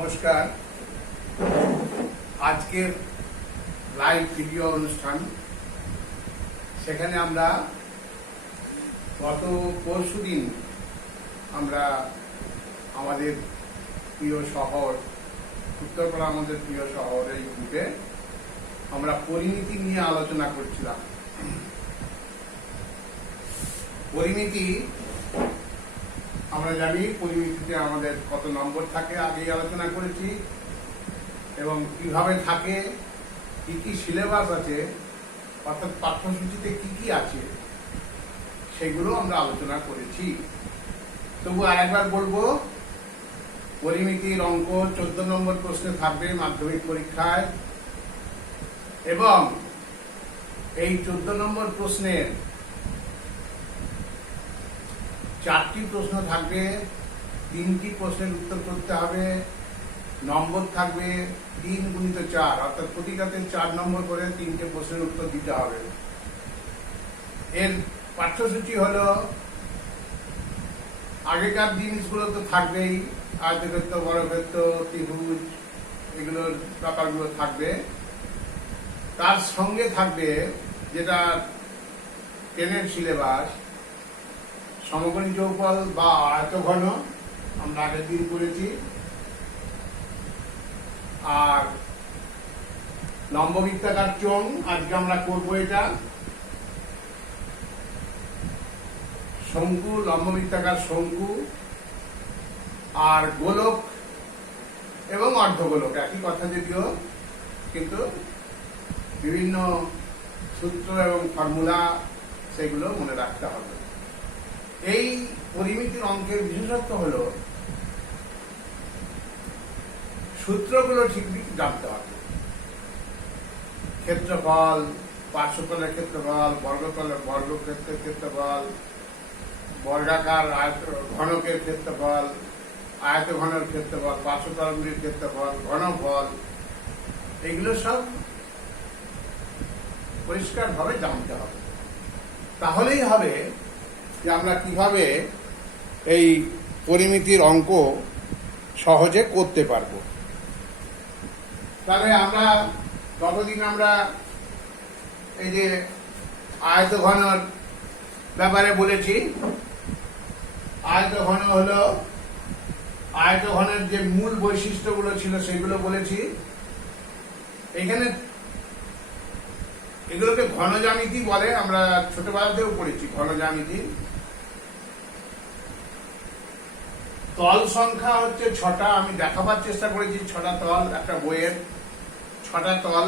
নমস্কার। আজকের live video অনুষ্ঠান, সেখানে আমরা গত পরশুদিন আমরা আমাদের প্রিয় শহর উত্তরপাড়া, আমাদের প্রিয় শহর, এই গ্রুপে আমরা পরিমিতি নিয়ে আলোচনা করছিলাম। পরিমিতি আমরা জানি পরিমিতিতে আমাদের কত নম্বর থাকে, আগেই আলোচনা করেছি, এবং কিভাবে থাকে, কি কি সিলেবাস আছে, অর্থাৎ পাঠ্যসূচিতে কি কি আছে, সেগুলো আমরা আলোচনা করেছি। তবু আরেকবার বলবো, পরিমিতির অঙ্ক 14 নম্বর প্রশ্নে থাকবে মাধ্যমিক পরীক্ষায়, এবং এই 14 নম্বর প্রশ্নের 4টি প্রশ্ন থাকবে, 3টি প্রশ্নের উত্তর করতে হবে, নম্বর থাকবে 3 গুণিত 4, অর্থাৎ প্রতিটাতে 4 নম্বর করে 3টে প্রশ্নের উত্তর দিতে হবে। এর পাঠ্যসূচি হলো, আগেকার জিনিসগুলো তো থাকবেই, আয়তক্ষেত্র, বর্গক্ষেত্র, ত্রিভুজ, এগুলোর ব্যাপারগুলো থাকবে। তার সঙ্গে থাকবে যেটা 10-এর সিলেবাস, সমকোণী চৌপল বা আয়তঘন, আমরা আগের দিন করেছি, আর লম্ববৃত্তাকার চোঙ, আজকে আমরা করবো এটা, শঙ্কু, লম্ববৃত্তাকার শঙ্কু, আর গোলক এবং অর্ধগোলক, একই কথা যদিও, কিন্তু বিভিন্ন সূত্র এবং ফর্মুলা সেগুলো মনে রাখতে হবে। এই পরিমিতির অঙ্কের বিশেষত্ব হলো সূত্রগুলো ঠিক জানতে হবে। ক্ষেত্রফল, পার্শ্বতলের ক্ষেত্রফল, বর্গতলের বর্গক্ষেত্রের ক্ষেত্রফল, বর্গাকার ঘনকের ক্ষেত্রফল, আয়তঘনের ক্ষেত্রফল, পার্শ্বতলগুলির ক্ষেত্রফল, ঘনফল, এগুলো সব পরিষ্কারভাবে জানতে হবে। তাহলেই হবে যে আমরা কিভাবে এই পরিমিতির অঙ্ক সহজে করতে পারবো। তাহলে আমরা গতদিন আমরা এই যে আয়তঘনের ব্যাপারে বলেছি। আয়তঘন হলো, আয়তঘনের যে মূল বৈশিষ্ট্যগুলো ছিল সেগুলো বলেছি। এখানে এগুলোকে ঘন জ্যামিতি বলে, আমরা ছোটবেলাতেও পড়েছি ঘন জ্যামিতি। তল সংখ্যা হচ্ছে 6টা, আমি দেখাবার চেষ্টা করেছি 6টা তল, একটা বইয়ের 6টা তল,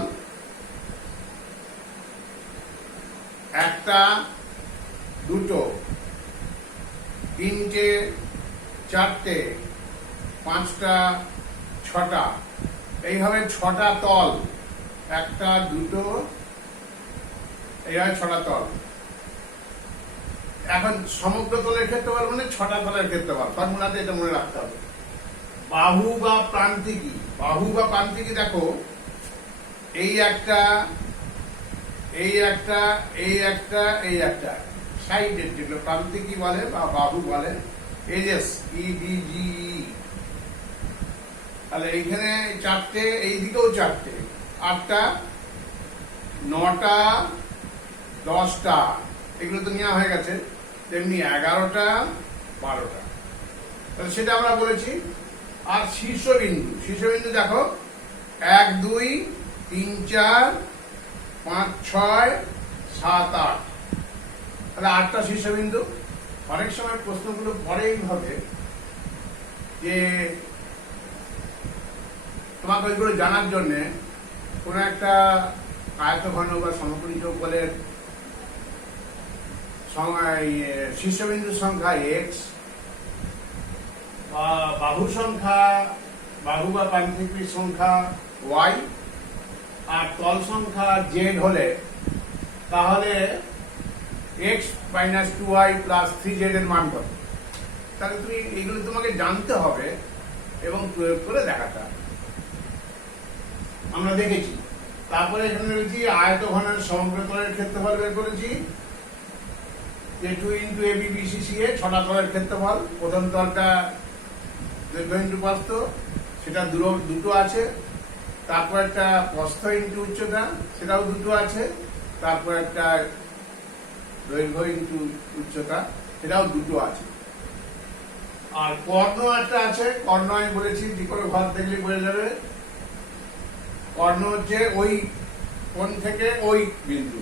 1টা, 2টো, 3টে, 4টে, 5টা, 6টা, এইভাবে 6টা তল, 1টা, 2টো, এইভাবে 6টা তল। এখন সমগ্র তলের ক্ষেত্রফল মানে 6টা তলের ক্ষেত্রফল, ফর্মুলাতে এটা মনে রাখতে হবে। বাহু বা প্রান্তিকী, বাহু বা প্রান্তিকী দেখো, এই একটা, এই একটা, এই একটা, এই একটা, সাইডের যেগুলো প্রান্তিকী বলে বা বাহু বলে, এজেস, EBGE। তাহলে এইখানে 4টে, এই দিকেও 4টে, 8টা, 9টা, 10টা, এগুলো তো নেওয়া হয়ে গেছে। তেমনি 11টা, 12টা, তাহলে সেটা আমরা বলেছি। আর শীর্ষবিন্দু, শীর্ষবিন্দু দেখো 1, 2, 3, 4, 5, 6, 7, 8, তাহলে 8টা শীর্ষবিন্দু। অনেক সময় প্রশ্নগুলো পরেই হবে যে তোমাকে ওইগুলো জানার জন্য কোন একটা আয়তঘন বা সমকোণী চৌপলের শীর্ষবিন্দুর সংখ্যা x, বাহু সংখ্যা, বাহু বা প্রান্তিকীর সংখ্যা y, আর তল সংখ্যা z হলে, তাহলে x - 2y + 3z এর মান কত। তাহলে তুমি এইগুলো তোমাকে জানতে হবে এবং প্রয়োগ করে দেখাতে হবে। আমরা দেখেছি। তারপরে এখানে রয়েছে আয়তঘনের সমগ্র তলের ক্ষেত্রফল বের করেছি, যে 2 × ABBCCA 6টা তলের ক্ষেত্রফল। প্রথম তলটা দৈর্ঘ্য ইন্টু প্রস্থ, সেটা দুটো আছে। তারপর একটা প্রস্থ ইন্টু উচ্চতা, সেটাও দুটো আছে। তারপর একটা দৈর্ঘ্য ইন্টু উচ্চতা, সেটাও দুটো আছে। আর কর্ণ একটা আছে। কর্ণ আমি বলেছি যে কোনো ঘর দেখলে বোঝা যাবে। কর্ণ হচ্ছে ওই কোণ থেকে ওই বিন্দু,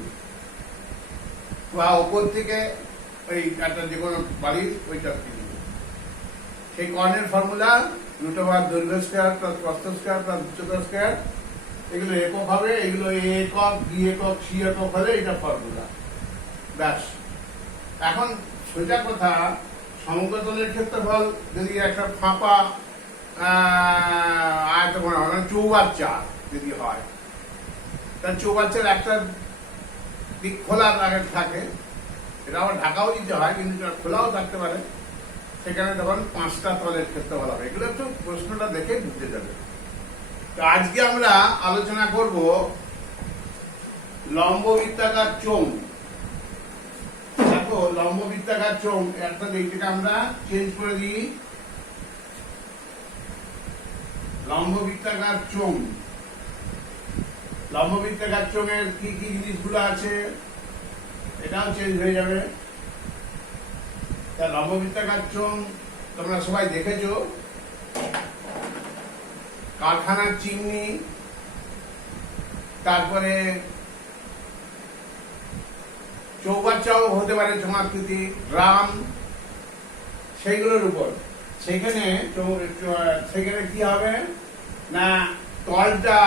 বা ওপর থেকে ওই একটা যে কোনো বাড়ির ওইটা বিন্দু। সেই কর্ণের ফর্মুলা √, দৈর্ঘ্য স্কয়ার প্লাস প্রস্থ স্কয়ার প্লাস উচ্চতা স্কয়ার। এগুলো একক হবে, এগুলো এ একক, বি একক, সি একক হলে এটা ফর্মুলা। ব্যাস। এখন সোজা কথা, সমগ্রতলের ক্ষেত্রফল যদি একটা ফাঁপা আয়তঘন হয়, মানে চৌবাচ্চা যদি হয়, তার চৌবাচ্চার একটা দিক খোলার আগে থাকে, এটা আবার ঢাকাও দিতে হয়, কিন্তু খোলাও থাকতে পারে। সেখানে তখন 5টা তলের ক্ষেত্রফল হবে। এগুলো একটু প্রশ্নটা দেখে বুঝতে যাবে। তো আজকে আমরা আলোচনা করব লম্ব বৃত্তাকার চোঙ। দেখো, লম্ব বৃত্তাকার চোঙ, অর্থাৎ এইটাকে আমরা চেঞ্জ করে দিই, লম্ব বৃত্তাকার চোঙ। লম্ব বৃত্তাকার চোঙের কি কি জিনিসগুলো আছে এটাও চেঞ্জ হয়ে যাবে। তা লম্ব বৃত্তাকার চোঙ তোমরা সবাই দেখেছো, কারখানার চিমনি, তারপরে চৌবাচ্চাও হতে পারে চোঙাকৃতি, ড্রাম, সেইগুলোর উপর। সেখানে কি হবে না, তলটা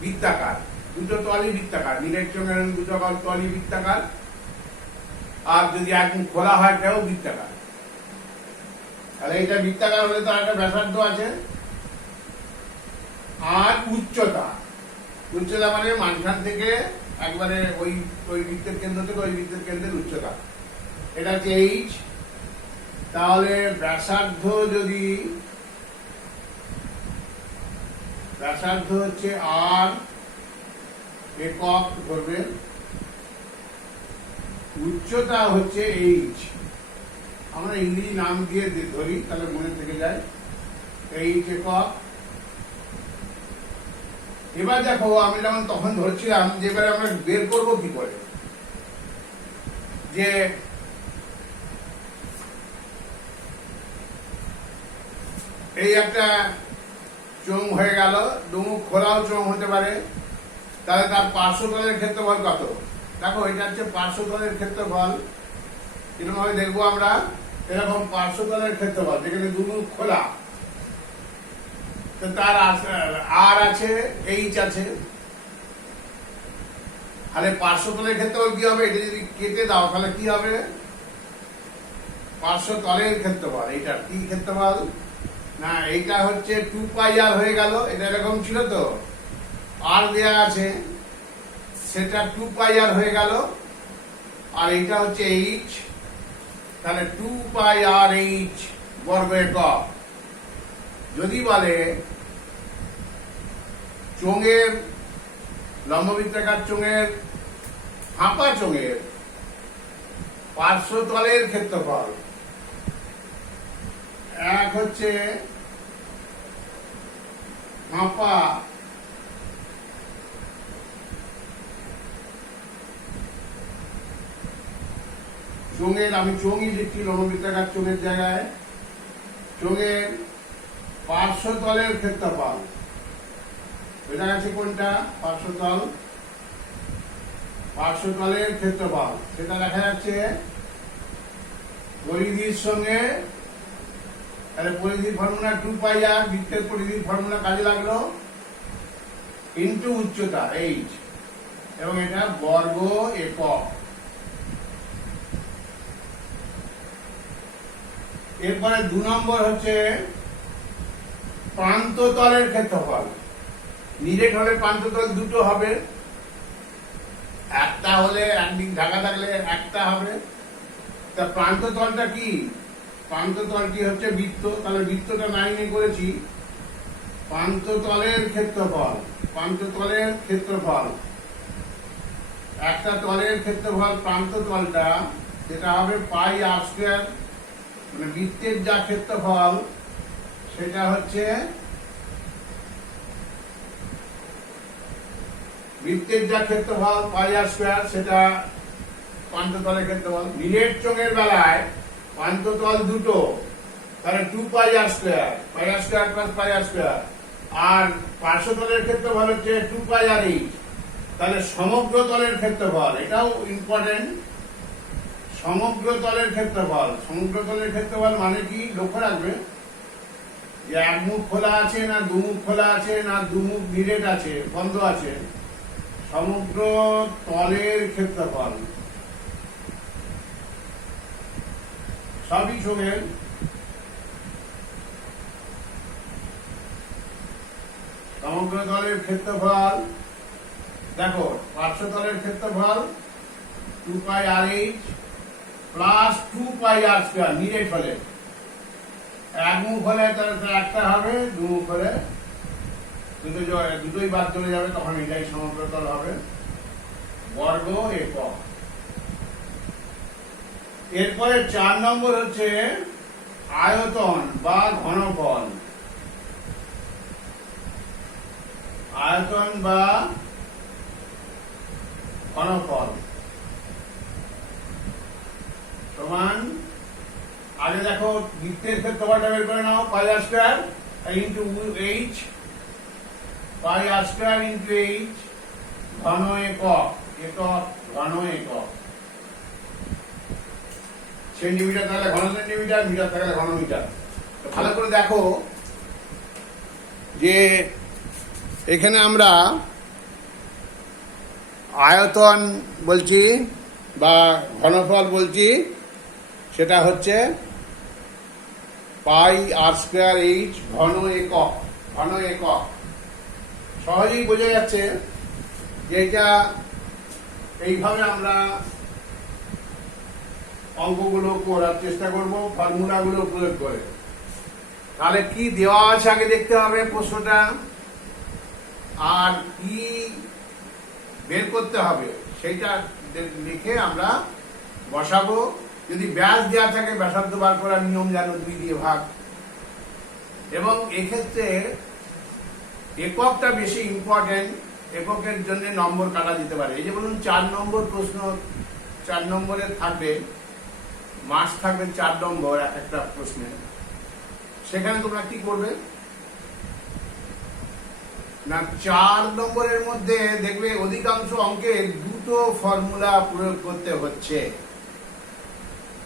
বৃত্তাকার, দুটো তলই বৃত্তাকার। নিরেট চোঙের দুটো তলই বৃত্তাকার, আর যদি একদম খোলা হয় এটাও বৃত্তাকার। তাহলে এটা বৃত্তাকার হলে তার একটা ব্যাসার্ধ আছে। আর উচ্চতা, উচ্চতা মানে মাঝখান থেকে একবারে ওই বৃত্তের কেন্দ্র থেকে ওই বৃত্তের কেন্দ্রের উচ্চতা, এটা হচ্ছে এইচ। তাহলে ব্যাসার্ধ হচ্ছে আর একক ধরবে, উচ্চতা হচ্ছে এইচ। আমরা ইংরেজি নাম দিয়ে ধরি, তাহলে মনে থেকে যায়, এইচ একক। এবার দেখো, আমি যেমন তখন ধরছিলাম যে এবারে আমরা বের করবো কি করে, যে এই একটা চোঙ হয়ে গেল, দুমুখ খোলাও চোঙ হতে পারে। তাহলে তার পার্শ্বতলের ক্ষেত্রফল কত? দেখো, এটা হচ্ছে পার্শ্বতলের ক্ষেত্রফল। কিরকম ভাবে দেখবো আমরা, এরকম পার্শ্বতলের ক্ষেত্রফল যেখানে দুমুখ খোলা, তার আর আছে, এইচ আছে। তাহলে পার্শ্বতলের ক্ষেত্রফল কি হবে? এটা যদি কেটে দাও তাহলে কি হবে? পার্শ্বতলের ক্ষেত্রফল। এইটার কি ক্ষেত্রফল না, এইটা হচ্ছে 2πr হয়ে গেল। এটা এরকম ছিল তো, আর দেয়া আছে, সেটা 2πr হয়ে গেল। আর এইটা হচ্ছে এইচ, তাহলে 2πrh বর্গ একক। যদি বলে চোঙের, লম্ববৃত্তাকার চোঙের, ফাঁপা চোঙের পার্শ্বতলের ক্ষেত্রফল, এক হচ্ছে ফাঁপা চোঙের, আমি চোঙই লিখছি লম্ববৃত্তাকার চোঙের জায়গায়, চোঙের পার্শ্বতলের ক্ষেত্রফল। এটা আছে কোনটা? পার্শ্বতল। পার্শ্বতলের ক্ষেত্রফল সেটা দেখা যাচ্ছে পরিধির সঙ্গে, তাহলে পরিধির ফর্মুলা 2πr, বৃত্তের পরিধির ফর্মুলা কাজে লাগলো, ইন্টু উচ্চতা এইচ, এবং এটা বর্গ একক। এরপরে 2 নম্বর হচ্ছে প্রান্ততলের ক্ষেত্রফল। নিরেট হলে প্রান্ততল দুটো হবে, একটা হলে একদিক ঢাকা থাকলে একটা হবে। তা প্রান্ততলটা কি? প্রান্ততলটি হচ্ছে বৃত্ত, তাহলে বৃত্তটা 9 করেছি। প্রান্ততলের ক্ষেত্রফল, প্রান্ততলের ক্ষেত্রফল, একটা তলের ক্ষেত্রফল প্রান্ততলটা, যেটা হবে πr², মানে বৃত্তের যা ক্ষেত্রফল সেটা হচ্ছে বৃত্তের যা ক্ষেত্রফল পাই আর স্কোয়ার, সেটা পান্ততলের ক্ষেত্রফল। নিরেট চোঙের বেলায় পান্ততল দুটো, তাহলে 2 পাই আর স্কোয়ার প্লাস পাই আর স্কোয়ার, আর পার্শ্বতলের ক্ষেত্রফল হচ্ছে 2 পাই আর এইচ। তাহলে সমগ্র তলের ক্ষেত্রফল, এটাও ইম্পর্টেন্ট, সমগ্র তলের ক্ষেত্রফল। সমগ্র তলের ক্ষেত্রফল মানে কি লক্ষ্য রাখবে, যে এক মুখ খোলা আছে না দুমুখ খোলা আছে না দুমুখ নিরেট আছে বন্ধ আছে, সমগ্র তলের ক্ষেত্রফল সবই চোঙের। সমগ্র তলের ক্ষেত্রফল দেখো, পার্শ্বতলের ক্ষেত্রফল 2 পাই আর এইচ প্লাস 2 পাই আর স্কোয়ার নিরেট হলে। এক মুখ হলে তাহলে একটা হবে, দুমুখ হলে দুটোই বাদ চলে যাবে, তখন এটাই সমগ্রতল হবে, বর্গ একক। এরপরে 4 নম্বর হচ্ছে আয়তন বা ঘনফল। আয়তন বা ঘনফল সমান, আগে দেখো বৃত্তের ক্ষেত্রফলটা বের করে নাও, পাই আর স্কোয়ার ইন্টু এইচ, পাই আর স্কোয়ার ইন্টু এইচ, ঘন একক, একক ঘন একক। সেন্টিমিটার থাকলে ঘন সেন্টিমিটার, মিটার থাকলে ঘন মিটার। ভালো করে দেখো যে এখানে আমরা আয়তন বলছি বা ঘনফল বলছি, সেটা হচ্ছে পাই আর স্কোয়ার এইচ ঘন একক। ঘন একক সহজেই বোঝা যাচ্ছে যে এটা এইভাবে আমরা অঙ্কগুলো করার চেষ্টা করব ফর্মুলাগুলো প্রয়োগ করে। তাহলে কি দেওয়া আছে আগে দেখতে হবে প্রশ্নটা, আর কি বের করতে হবে সেইটা লিখে আমরা বসাবো। যদি ব্যাস দেওয়া থাকে ব্যাসার্ধ বার করার নিয়ম জানো, 2 দিয়ে ভাগ। এবং এক্ষেত্রে এককটা বেশি ইম্পর্টেন্ট, এককের জন্য নম্বর কাটা যেতে পারে। এই যে বলুন 4 নম্বর প্রশ্ন, 4 নম্বরের থাকবে মাস থাকবে 4 নম্বর এক একটা প্রশ্নে। সেখানে তোমরা কি করবে না, 4 নম্বরের মধ্যে দেখবে অধিকাংশ অঙ্কে দুটো ফর্মুলা প্রয়োগ করতে হচ্ছে।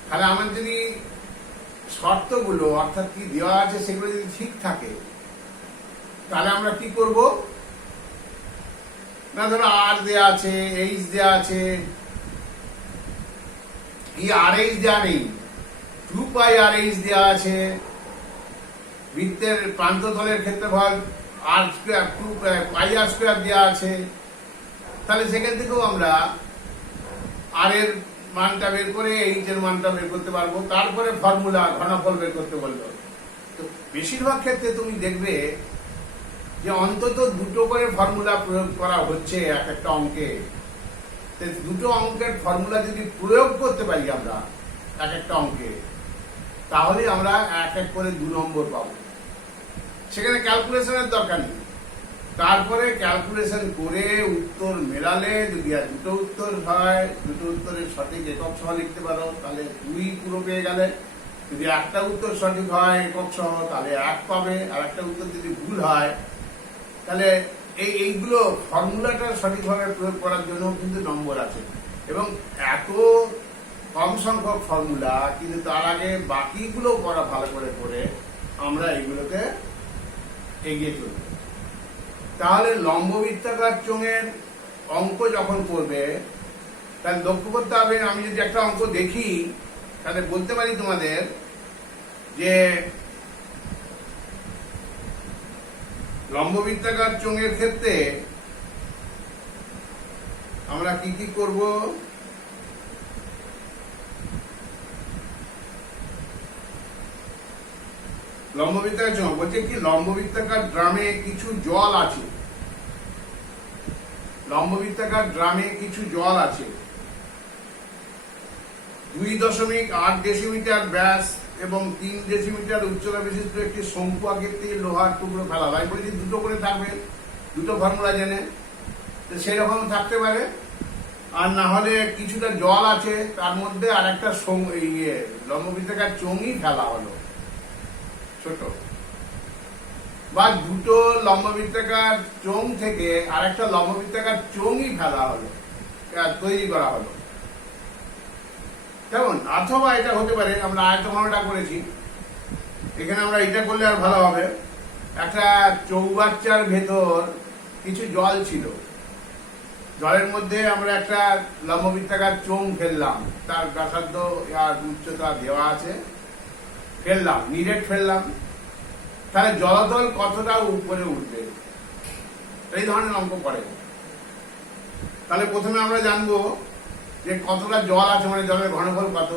তাহলে আমার যদি শর্তগুলো অর্থাৎ কি দেওয়া আছে সেগুলো যদি ঠিক থাকে, তাহলে আমরা কি করব না, ধরো আর দেওয়া আছে, এইচ দেওয়া আছে, আর এইচ দেওয়া নেই, 2 পাই আর এইচ দেওয়া আছে, বৃত্তের প্রান্ততলের ক্ষেত্রফল আর স্কোয়ার 2 পাই আর স্কোয়ার দেওয়া আছে। তাহলে সেখান থেকেও আমরা আর এর মানটা বের করে এইচ এর মানটা বের করতে পারবো। তারপরে ফর্মুলা ঘনফল বের করতে বললো। তো বেশিরভাগ ক্ষেত্রে তুমি দেখবে যে অন্তত দুটো করে ফর্মুলা প্রয়োগ করা হচ্ছে এক একটা অঙ্কে। দুটো অঙ্কের ফর্মুলা যদি প্রয়োগ করতে পারি আমরা এক একটা অঙ্কে, তাহলে আমরা এক এক করে 2 নম্বর পাবো। সেখানে ক্যালকুলেশনের দরকার নেই। তারপরে ক্যালকুলেশন করে উত্তর মেলালে যদি আর দুটো উত্তর হয়, দুটো উত্তরের সঠিক একক সহ লিখতে পারো, তাহলে 2 পুরো পেয়ে গেলে। যদি একটা উত্তর সঠিক হয় একক সহ, তাহলে 1 পাবে। আর একটা উত্তর যদি ভুল হয়, তাহলে এইগুলো ফর্মুলাটা সঠিকভাবে প্রয়োগ করার জন্য কিন্তু নম্বর আছে। এবং এত কম সংখ্যক ফর্মুলা, কিন্তু তার আগে বাকিগুলো করা ভালো করে করে আমরা এইগুলোকে এগিয়ে চলব। তাহলে লম্ববৃত্তাকার চোঙের অঙ্ক যখন করবে, তাহলে লক্ষ্য করতে হবে, আমি যদি একটা অঙ্ক দেখি তাহলে বলতে পারি তোমাদের যে লম্ববৃত্তাকার চোঙের ক্ষেত্রে আমরা কি কি করব। লম্ববৃত্তাকার চোঙ বলছে কি, লম্ববৃত্তাকার ড্রামে কিছু জল আছে। লম্ববৃত্তাকার ড্রামে কিছু জল আছে। 2.8 ডেসিমিটার ব্যাস এবং 3 ডেসিমিটার উচ্চতা বিশিষ্ট একটি শঙ্কু আকৃতির লোহার টুকরো ফেলা হয়। বলছি দুটো করে থাকবে, দুটো ফর্মুলা জেনে। তো সেরকম থাকতে পারে। আর না হলে কিছুটা জল আছে তার মধ্যে আর একটা লম্ববৃত্তাকার চোঙই ফেলা হলো ছোট, বা দুটো লম্ববৃত্তাকার চোঙ থেকে আর একটা লম্ববৃত্তাকার চোঙই ফেলা হলো, তৈরি করা হলো। কেমন? অথবা এটা হতে পারে, আমরা আয়তঘনটা করেছি, এখানে আমরা এটা করলে আর ভালো হবে, একটা চৌবাচ্চার ভেতর কিছু জল ছিল, জলের মধ্যে আমরা একটা লম্ববৃত্তাকার চোঙ ফেললাম, তার ব্যাসার্ধ আর উচ্চতা দেওয়া আছে, ফেললাম, নিরেট ফেললাম, তাহলে জলতল কতটা উপরে উঠবে, এই ধরনের অঙ্ক করে। তাহলে প্রথমে আমরা জানবো যে কতটা জল আছে, মানে জলের ঘনফল কত,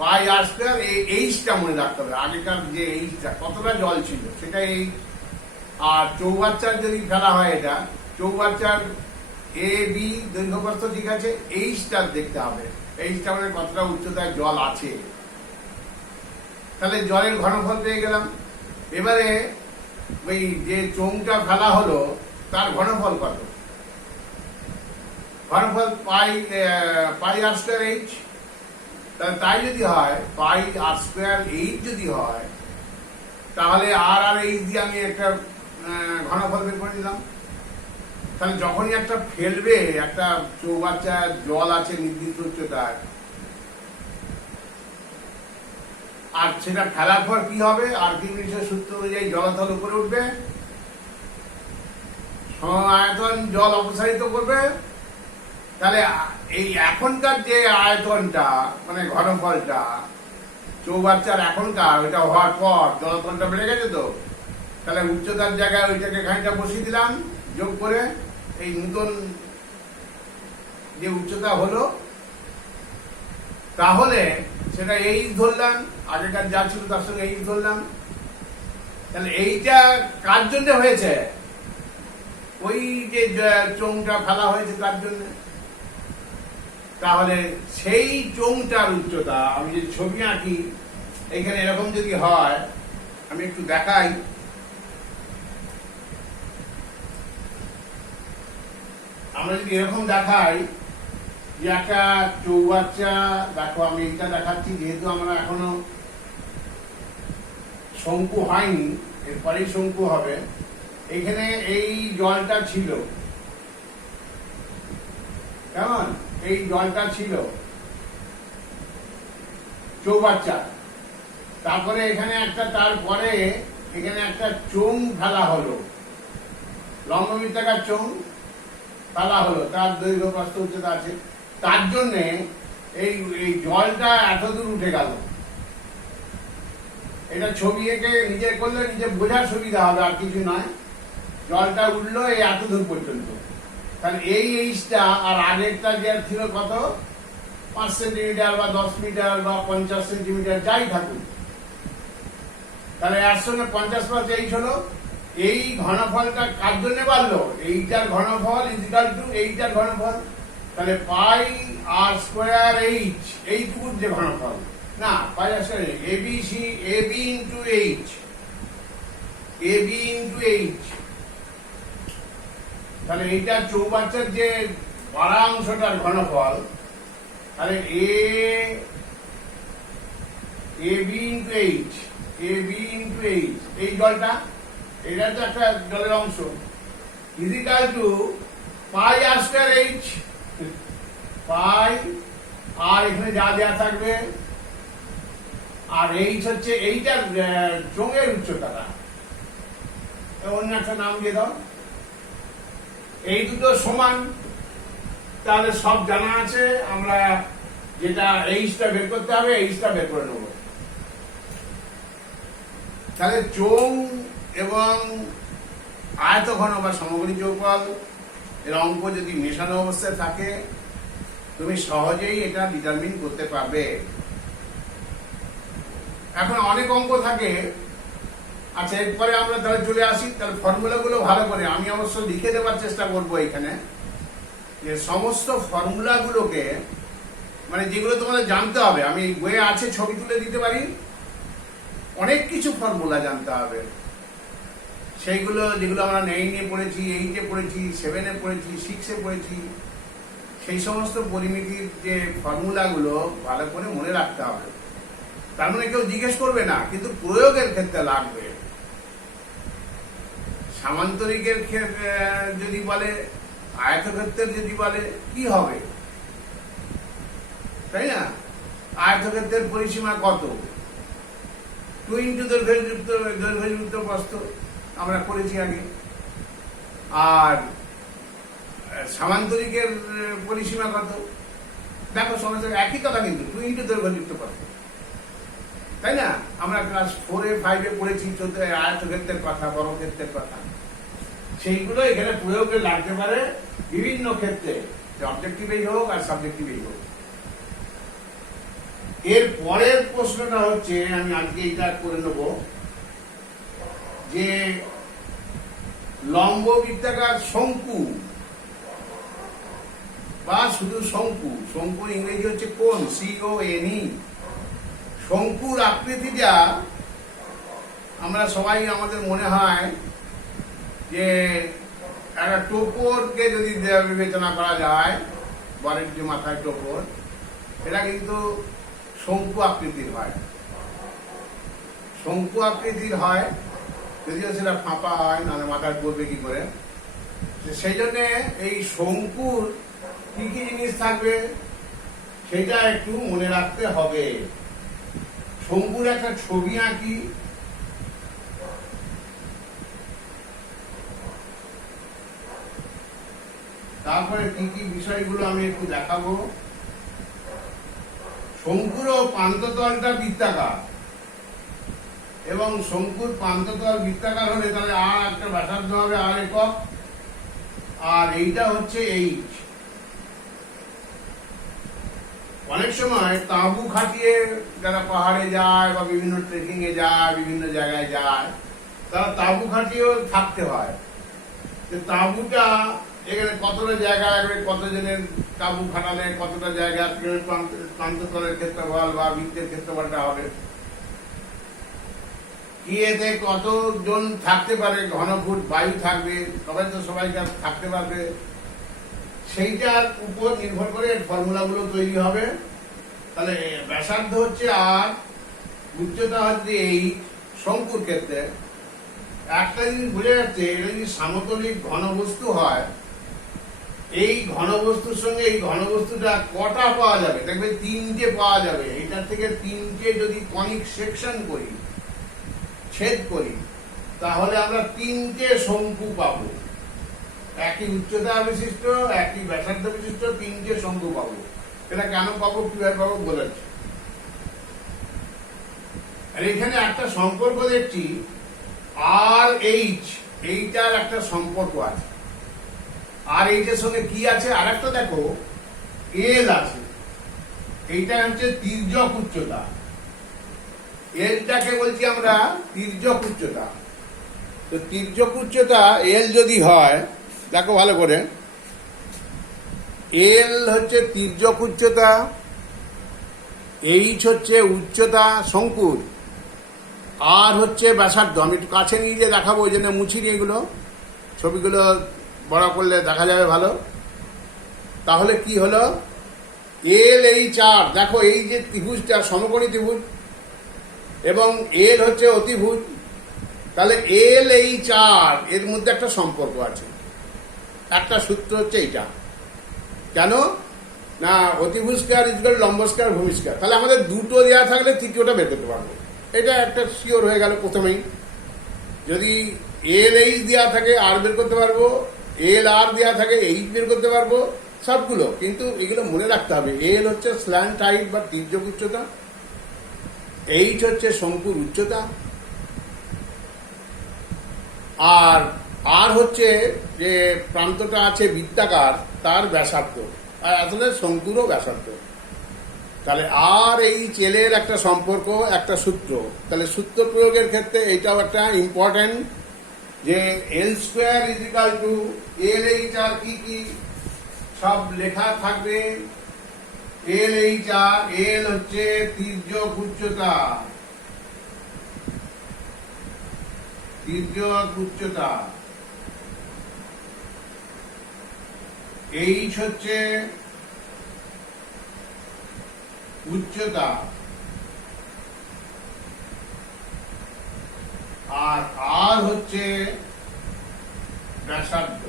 পাই আর স্কয়ার, এই এইচটা মনে রাখতে হবে, আগেকার যে এইচটা কতটা জল ছিল সেটা এই। আর চৌবাচ্চার যদি ফেলা হয়, এটা চৌবাচ্চার এ বি দৈর্ঘ্যপ্রস্থ ঠিক আছে, এইচটা দেখতে হবে, এইচটা মানে কতটা উচ্চতায় জল আছে। তাহলে জলের ঘনফল পেয়ে গেলাম। এবারে ওই যে চোঙটা ফেলা হলো তার ঘনফল কত, ঘনফল পাই আর স্কয়ার এইচ। তাই যদি হয় পাই আর স্কয়ার এইচ যদি হয়, তাহলে আর আর এইচ দিয়ে আমি একটা ঘনফল বের করে নিলাম। তাহলে যখনই একটা ফেলবে, একটা চৌবাচ্চা জল আছে নির্দিষ্ট উচ্চতায়, আর সেটা ফেলার পর কি হবে, আর্কিমিডিসের সূত্র অনুযায়ী জলতল উপরে উঠবে, সমায়তন জল অপসারিত করবে। তাহলে এই এখনকার যে আয়তনটা মানে ঘনফলটা চৌবাচ্চার এখনকার, ওইটা হওয়ার পর জলতলটা বেড়ে গেছে, তো তাহলে উচ্চতার জায়গায় ওইটাকে খানিকটা বসিয়ে দিলাম যোগ করে, এই নতুন যে উচ্চতা হলো, তাহলে সেটা এইচ ধরলাম, আগেকার যা ছিল তার সঙ্গে এইচ ধরলাম। তাহলে এইটা কার জন্য হয়েছে, ওই যে চোঙটা ফেলা হয়েছে তার জন্য। তাহলে সেই চোঙটার উচ্চতা, আমি যদি ছবি আঁকি এখানে এরকম যদি হয়, আমি একটু দেখাই, আমরা যদি এরকম দেখাই যে একটা চৌবাচ্চা, দেখো আমি এটা দেখাচ্ছি, যেহেতু আমরা এখনো শঙ্কু হয়নি, এরপরেই শঙ্কু হবে। এখানে এই জলটা ছিল, কেমন, এই জলটা ছিল চৌবাচ্চা, তারপরে এখানে একটা, তারপরে এখানে একটা চোঙ ফেলা হলো, লম্ববৃত্তাকার চোঙ ফেলা হলো, তার দৈর্ঘ্য প্রস্থ উচ্চতা আছে, তার জন্যে এই জলটা এত দূর উঠে গেল। এটা ছবি এঁকে নিজে করলে নিজে বোঝার সুবিধা হবে, আর কিছু নয়। জলটা উঠলো এই এত দূর পর্যন্ত। তাহলে এই এইচটা আর আগেরটা যে ছিল কত, 5 সেন্টিমিটার বা 10 মিটার বা 50 সেন্টিমিটার যাই থাকুক, তাহলে এর সঙ্গে 50 এইচ হলো। এই ঘনফলটা কার জন্য বাড়লো, এইটার ঘনফল ইজিক্যাল টু এইটার ঘনফল। তাহলে পাই আর স্কয়ার এইচ, এইটুকুর যে ঘনফল, না pi r square A B C, A B into H, A B into H. তাহলে এইটা চৌবাচ্চার যে বাড়া অংশটার ঘনফল, তাহলে A B into H, A B into H, এই জলটা, এটা তো একটা জলের অংশ, is equal to pi r square H, pi r এখানে যা দেওয়া থাকবে, আর এইচ হচ্ছে এইটার চোঙের উচ্চতাটা, অন্য একটা নাম দিয়ে দাও। এই দুটো সমান, তাহলে সব জানা আছে, আমরা যেটা এইচটা বের করতে হবে, এইচটা বের করে নেব। তাহলে চোঙ এবং আয়তঘন বা সমকোণী চৌকল এর অঙ্ক যদি মেশানো অবস্থায় থাকে, তুমি সহজেই এটা ডিটারমিন করতে পারবে। এখন অনেক অঙ্ক থাকে। আচ্ছা, এরপরে আমরা তাহলে চলে আসি, তাহলে ফর্মুলা গুলো ভালো করে আমি অবশ্য লিখে দেওয়ার চেষ্টা করবো এখানে, যে সমস্ত ফর্মুলা গুলোকে, মানে যেগুলো তোমাদের জানতে হবে, আমি বইয়ে আছে ছবি তুলে দিতে পারি, অনেক কিছু ফর্মুলা জানতে হবে। সেইগুলো যেগুলো আমরা 9-এ পড়েছি, 8-এ পড়েছি, 7-এ পড়েছি, 6-এ পড়েছি, সেই সমস্ত পরিমিতির যে ফর্মুলাগুলো ভালো করে মনে রাখতে হবে। তার মানে কেউ জিজ্ঞেস করবে না, কিন্তু প্রয়োগের ক্ষেত্রে লাগবে। সামান্তরিকের ক্ষেত্রে যদি বলে, আয়তক্ষেত্রের যদি বলে, কি হবে, তাই না? আয়তক্ষেত্রের পরিসীমা কত? 2 ইন্টু দৈর্ঘ্যযুক্ত প্রস্থ আমরা করেছি আগে। আর সামান্তরিকের পরিসীমা কত? দেখো সমস্ত একই কথা, কিন্তু 2 ইন্টু দৈর্ঘ্যযুক্ত প্রস্থ, তাই না? আমরা ক্লাস 4-এ 5-এ পড়েছি আয়তক্ষেত্রের কথা, বর্গক্ষেত্রের কথা। সেইগুলো এখানে প্রয়োগে লাগতে পারে বিভিন্ন ক্ষেত্রে, অবজেক্টিভেই হোক আর সাবজেক্টিভেই হোক। এর পরের প্রশ্নটা হচ্ছে, আমি আজকে এটা করে নেব, যে লম্ব বৃত্তাকার শঙ্কু বা শুধু শঙ্কু, শঙ্কুর ইংরেজি হচ্ছে কোণ, CONE। শঙ্কুর আকৃতিটা আমরা সবাই, আমাদের মনে হয় যে একটা টোপরকে যদি বিবেচনা করা যায়, বরের যে মাথায় টোপর, এটা কিন্তু শঙ্কু আকৃতির হয়। শঙ্কু আকৃতির হয়, যদিও সেটা ফাঁপা হয়, নাহলে মাথায় পড়বে কি করে। সেই জন্য এই শঙ্কুর কি কি জিনিস থাকবে সেটা একটু মনে রাখতে হবে। শঙ্কুর একটা ছবি আঁকি। তারপরে কি কি বিষয়গুলো আমি একটু দেখাবো। শঙ্কুর প্রান্ততলটা বৃত্তাকার, এবং শঙ্কুর প্রান্ততল বৃত্তাকার হলে তাহলে আর একটা ব্যাসার্ধ হবে আর একক, আর এইটা হচ্ছে এইচ। অনেক সময় তাঁবু খাটিয়ে যারা পাহাড়ে যায় বা বিভিন্ন ট্রেকিং এ যায়, বিভিন্ন জায়গায় যায়, তারা তাঁবু খাটিয়েও থাকতে হয়। তাঁবুটা এখানে কতটা জায়গা লাগবে, কতজনের তাঁবু খাটালে কতটা জায়গা, প্রান্ততলের ক্ষেত্রফল বা বৃত্তের ক্ষেত্রফলটা হবে, কি এতে কতজন থাকতে পারে, ঘনফুট বায়ু থাকবে, তবে তো সবাই থাকতে পারবে, সেইটার উপর নির্ভর করে ফর্মুলাগুলো তৈরি হবে। তাহলে ব্যাসার্ধ হচ্ছে আর, উচ্চতা হচ্ছে এই। শঙ্কুর ক্ষেত্রে একটা জিনিস বোঝা যাচ্ছে, এটা যদি সমতলিক ঘনবস্তু হয়, এই ঘনবস্তুর সঙ্গে এই ঘনবস্তুটা কটা পাওয়া যাবে, দেখবে 3টে পাওয়া যাবে। এটার থেকে 3টে যদি কনিক সেকশন করি, ছেদ করি, তাহলে আমরা 3টে শঙ্কু পাবো। একই উচ্চতা বিশিষ্ট, একই ব্যাসার্ধ বিশিষ্ট 3টে শঙ্কু পাবো। এটা কেন পাবো, কিভাবে পাবো বলেছি। আর এখানে একটা সম্পর্ক দেখছি, আর এইচ, এইটার একটা সম্পর্ক আছে। আর এইটার সঙ্গে কি আছে, আর একটা দেখো এল আছে। এইটা হচ্ছে তির্যক উচ্চতা, এলটাকে বলছি আমরা তির্যক উচ্চতা। তো তির্যক উচ্চতা এল যদি হয়, দেখো ভালো করে, এল হচ্ছে তির্যক উচ্চতা, এইচ হচ্ছে উচ্চতা শঙ্কুর, আর হচ্ছে ব্যাসার্ধ। আমি একটু কাছে নিয়ে গিয়ে দেখাবো, ওই জন্য মুছিনি এগুলো, ছবিগুলো বড় করলে দেখা যাবে ভালো। তাহলে কি হলো, এল এইচ আর, দেখো এই যে ত্রিভুজটা সমকোণী ত্রিভুজ, এবং এল হচ্ছে অতিভুজ, তাহলে এল এইচ আর এর মধ্যে একটা সম্পর্ক আছে। একটা সূত্র হচ্ছে এইটা। কেন না, অতিভুজ স্কয়ার ইকুয়াল লম্ব স্কয়ার ভূমি স্কয়ার। তাহলে আমাদের দুটো দেওয়া থাকলে তৃতীয়টা বের করতে পারবো, এটা একটা শিওর হয়ে গেল প্রথমেই। যদি এল এইচ দেওয়া থাকে আর বের করতে পারবো, এল আর দেওয়া থাকে এইচ বের করতে পারবো, সবগুলো। কিন্তু এগুলো মনে রাখতে হবে, এল হচ্ছে স্ল্যান্ট হাইট বা তির্যক উচ্চতা, এইচ হচ্ছে শঙ্কুর উচ্চতা, আর আর হচ্ছে যে প্রান্তটা আছে বৃত্তাকার তার ব্যাসার্ধ, আর আসলে শঙ্কুরও ব্যাসার্ধ। তাহলে আর এই এলের একটা সম্পর্ক, একটা সূত্র। তাহলে সূত্র প্রয়োগের ক্ষেত্রে এটাও একটা ইম্পর্টেন্ট, যে L square is equal to L H R, কি কি সব লেখা থাকবে। এল এইচ আর, এল হচ্ছে তির্যক উচ্চতা, তির্যক উচ্চতা, এইচ হচ্ছে উচ্চতা, আর আর হচ্ছে ব্যাসার্ধ।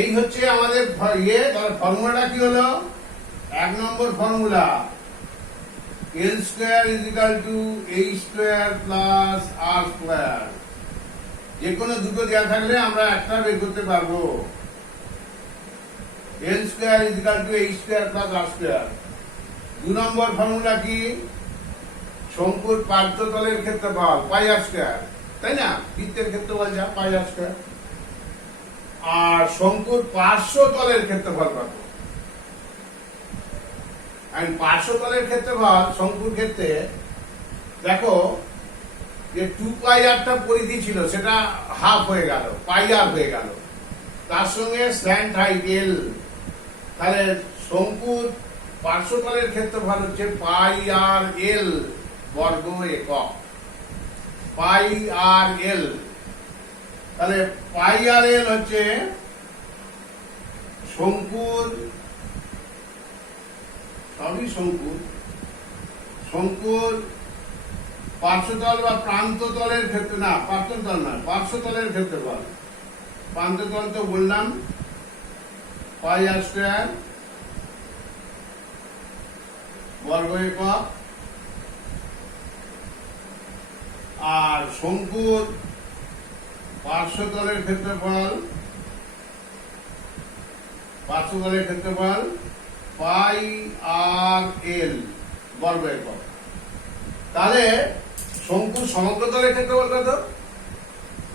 এই হচ্ছে আমাদের ফর্মুলাটা কি হলো? 1 number formula, L square is equal to H square plus R square. যে কোনো দুটো দেওয়া থাকলে আমরা একটা বের করতে পারবো। L square is equal to H square plus R square. 2 number formula কি? শঙ্কুর পার্শ্বতলের ক্ষেত্রফল পাই আর স্কয়ার, তাই না? বৃত্তের ক্ষেত্রফল যা পাই আর স্কয়ার। আর শঙ্কুর পার্শ্বতলের ক্ষেত্রফল কত? পার্শ্বতলের ক্ষেত্রফল শঙ্কুর ক্ষেত্রে দেখো যে 2 পাই আরটা পরিধি ছিল, সেটা হাফ হয়ে গেল, পাই আর হয়ে গেল। তার সঙ্গে স্ল্যান্ট হাইট এল, তাহলে শঙ্কুর পার্শ্বতলের ক্ষেত্রফল হচ্ছে পাই আর এল বর্গ একক। পাই আর এল, তাহলে পাই আর এল হচ্ছে শঙ্কুর, সবই শঙ্কুর পার্শ্বতল বা প্রান্ততলের ক্ষেত্রে, না প্রান্ততল না, পার্শ্বতলের ক্ষেত্রফল। প্রান্ততল তো বললাম পাই আর স্কয়ার বর্গ একক, আর শঙ্কুর পার্শ্বতলের ক্ষেত্রফল পাই আর এল বর্গ একক। তাহলে শঙ্কুর সমগ্রতলের ক্ষেত্রফল কত?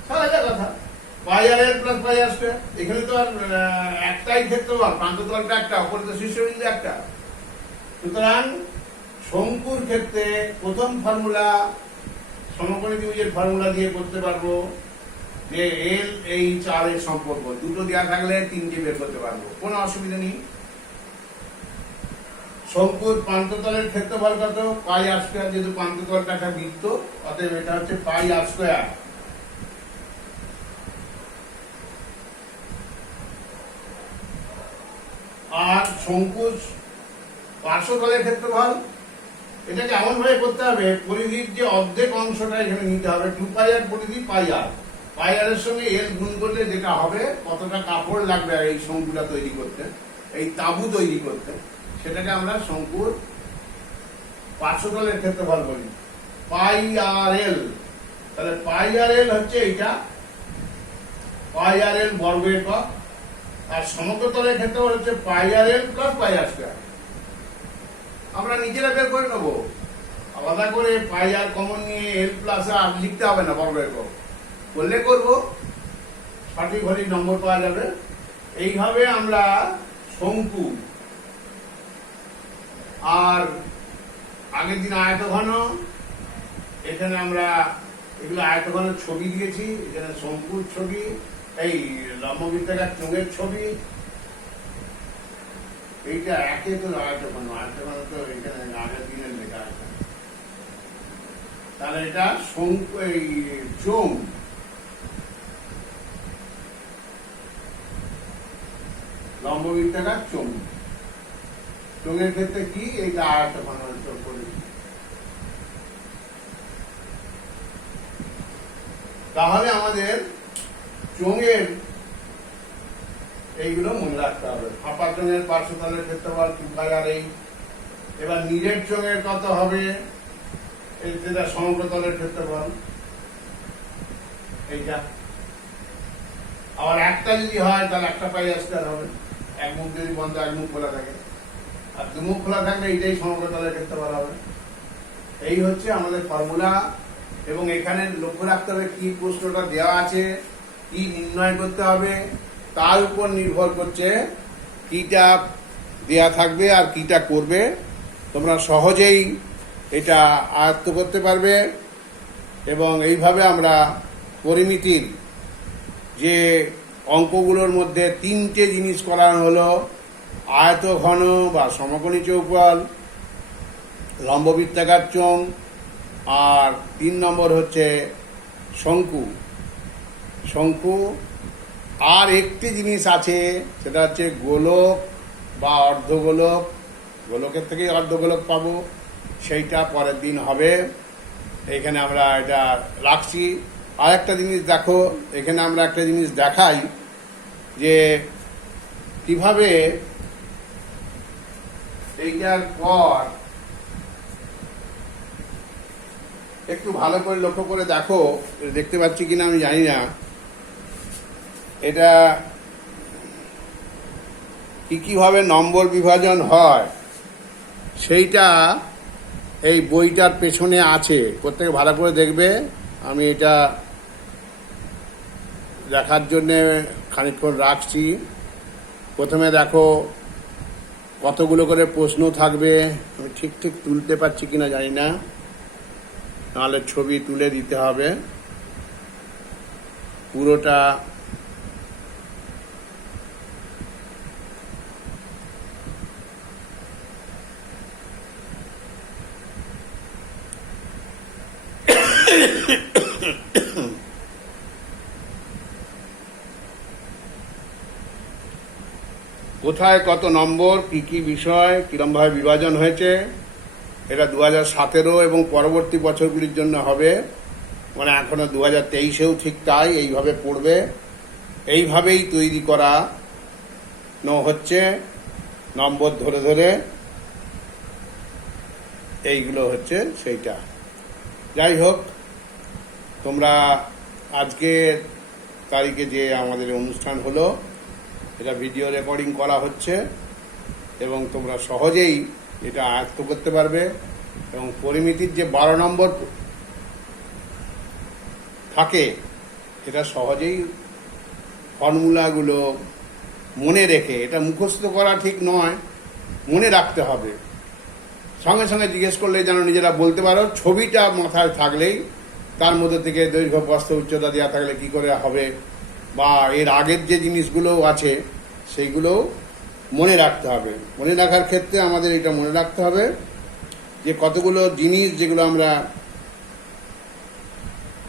সহজ কথা, পাই আর এল প্লাস পাই আর স্কয়ার। এখানে তো আর একটাই ক্ষেত্রফল, প্রান্ততলটা একটা, অপরিত শীর্ষবিন্দু একটা। সুতরাং শঙ্কুর ক্ষেত্রে প্রথম ফর্মুলা সমকোণী ত্রিভুজের ফর্মুলা দিয়ে করতে পারবো যে এল এইচ আর এর সম্পর্ক। দুটো দেওয়া থাকলে 3টে বের করতে পারবো, কোনো অসুবিধা নেই। শঙ্কুর প্রান্ততলের ক্ষেত্রফল কত? পাই আর স্কয়ার, যেহেতু প্রান্ততলটা একটা বৃত্ত, অতএব এটা হচ্ছে পাই আর স্কয়ার। আর শঙ্কুর পার্শ্বতলের ক্ষেত্রফল, এটাকে এমন ভাবে করতে হবে, পরিধির যে অর্ধেক অংশটা এখানে নিতে হবে। 2 পাই আর পরিধি পাই আর, পাই আর এর সঙ্গে এল গুণ করলে যেটা হবে, কতটা কাপড় লাগবে এই শঙ্কুটা তৈরি করতে, এই তাঁবু তৈরি করতে, সেটাকে আমরা শঙ্কুর পার্শ্বতলের ক্ষেত্রফল বলি, পাই আর এল। তাহলে পাই আর এল হচ্ছে এইটা, পাই আর এল বর্গ একক। আর সমগ্রতলের ক্ষেত্রফল হচ্ছে পাই আর এল প্লাস পাই আর স্কয়ার। আমরা নিজেরা বের করে নেবো, আলাদা করে পাই আর কমন নিয়ে এল প্লাস আর লিখতে হবে না, বর্গ একক করলে করবো, সঠিক হলেই নম্বর পাওয়া যাবে। এইভাবে আমরা শঙ্কু আর আগের দিন আয়তঘন, এখানে আমরা এগুলো আয়তঘনের ছবি দিয়েছি, এখানে শঙ্কুর ছবি, এই লম্ববৃত্তাকার চোঙের ছবি, এইটা একে তো আয়তঘন তো এখানে আগের দিনের লেখা আছে। তাহলে এটা শঙ্কু, এই চোঙ, লম্ববৃত্তাকার চোঙ, চোঙের ক্ষেত্রে কি এইটা আয়তঘন করে। তাহলে আমাদের চোঙের এইগুলো মনে রাখতে হবে। ফাঁপা চোঙের পার্শ্বতলের ক্ষেত্রফল 2 পাই আর এই। এবার নিরেট চোঙের কত হবে? এটা সমগ্রতলের ক্ষেত্রফল এইটা। আবার একটা যদি হয় তাহলে 1 পাই আর স্কয়ার হবে, এক মুখ যদি বন্ধ এক মুখ খোলা থাকে, আর 2 মুখ খোলা থাকলে এইটাই সমগ্রতলের ক্ষেত্রফল হবে। এই হচ্ছে আমাদের ফর্মুলা। এবং এখানে লক্ষ্য রাখতে হবে কি প্রশ্নটা দেওয়া আছে, কি নির্ণয় করতে হবে, তার উপর নির্ভর করছে কিটা দেয়া থাকবে আর কিটা করবে। তোমরা সহজেই এটা আয়ত্ত করতে পারবে। এবং এইভাবে আমরা পরিমিতির যে অঙ্কগুলোর মধ্যে 3টে জিনিস করানো হলো, আয়তঘন বা সমকোণী চৌকোণ, লম্ববৃত্তাকার চোঙ, আর 3 নম্বর হচ্ছে শঙ্কু। শঙ্কু আর একটি জিনিস আছে, সেটা হচ্ছে গোলক বা অর্ধগোলক। গোলকের থেকেই অর্ধগোলক পাবো, সেইটা পরের দিন হবে। এইখানে আমরা এটা রাখছি। আর একটা জিনিস দেখো, এখানে আমরা একটা জিনিস দেখাই যে কিভাবে এইটার পর একটু ভালো করে লক্ষ্য করে দেখো, দেখতে পাচ্ছি কিনা আমি জানি না, এটা কিভাবে নম্বর বিভাজন হয় সেইটা এই বইটার পেছনে আছে। প্রত্যেকে ভালো করে দেখবে। আমি এটা দেখার জন্যে খানিকক্ষণ রাখছি। প্রথমে দেখো কতগুলো করে প্রশ্ন থাকবে। আমি ঠিক তুলতে পারছি কিনা জানি না, নাহলে ছবি তুলে দিতে হবে পুরোটা। কোথায় কত নম্বর, কি বিষয়, কিরমভাবে বিভাজন হয়েছে, এটা 2017 এবং পরবর্তী বছরগুলির জন্য হবে। মানে এখনো 2023-এও ঠিক তাই, এইভাবে পড়বে। এইভাবেই তৈরি করা হচ্ছে নম্বর ধরে ধরে। এইগুলো হচ্ছে সেইটা। যাই হোক, তোমরা আজকের তারিখে যে আমাদের অনুষ্ঠান হলো, এটা ভিডিও রেকর্ডিং করা হচ্ছে এবং তোমরা সহজেই এটা আয়ত্ত করতে পারবে। এবং পরিমিতির যে 12 নম্বর থাকে, এটা সহজেই ফর্মুলাগুলো মনে রেখে, এটা মুখস্থ করা ঠিক নয়, মনে রাখতে হবে। সঙ্গে সঙ্গে জিজ্ঞেস করলে যেন নিজেরা বলতে পারো। ছবিটা মাথায় থাকলেই, তার মধ্যে থেকে দৈর্ঘ্য প্রস্থ উচ্চতা দেওয়া থাকলে কি করে হবে, বা এর আগের যে জিনিসগুলো আছে সেইগুলো মনে রাখতে হবে। মনে রাখার ক্ষেত্রে আমাদের এটা মনে রাখতে হবে যে কতগুলো জিনিস যেগুলো আমরা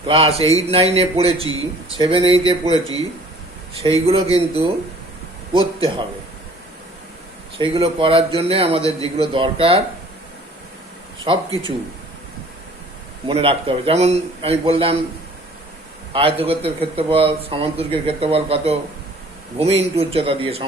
ক্লাস 8-9-এ পড়েছি, 7-8-এ পড়েছি, সেইগুলো কিন্তু করতে হবে। সেইগুলো করার জন্যে আমাদের যেগুলো দরকার সব কিছু মনে রাখতে হবে। যেমন আমি বললাম, আয়তক্ষেত্রের ক্ষেত্রফল, সমান্তরিকের ক্ষেত্রফল কত, ভূমি ইন্টু উচ্চতা দিয়ে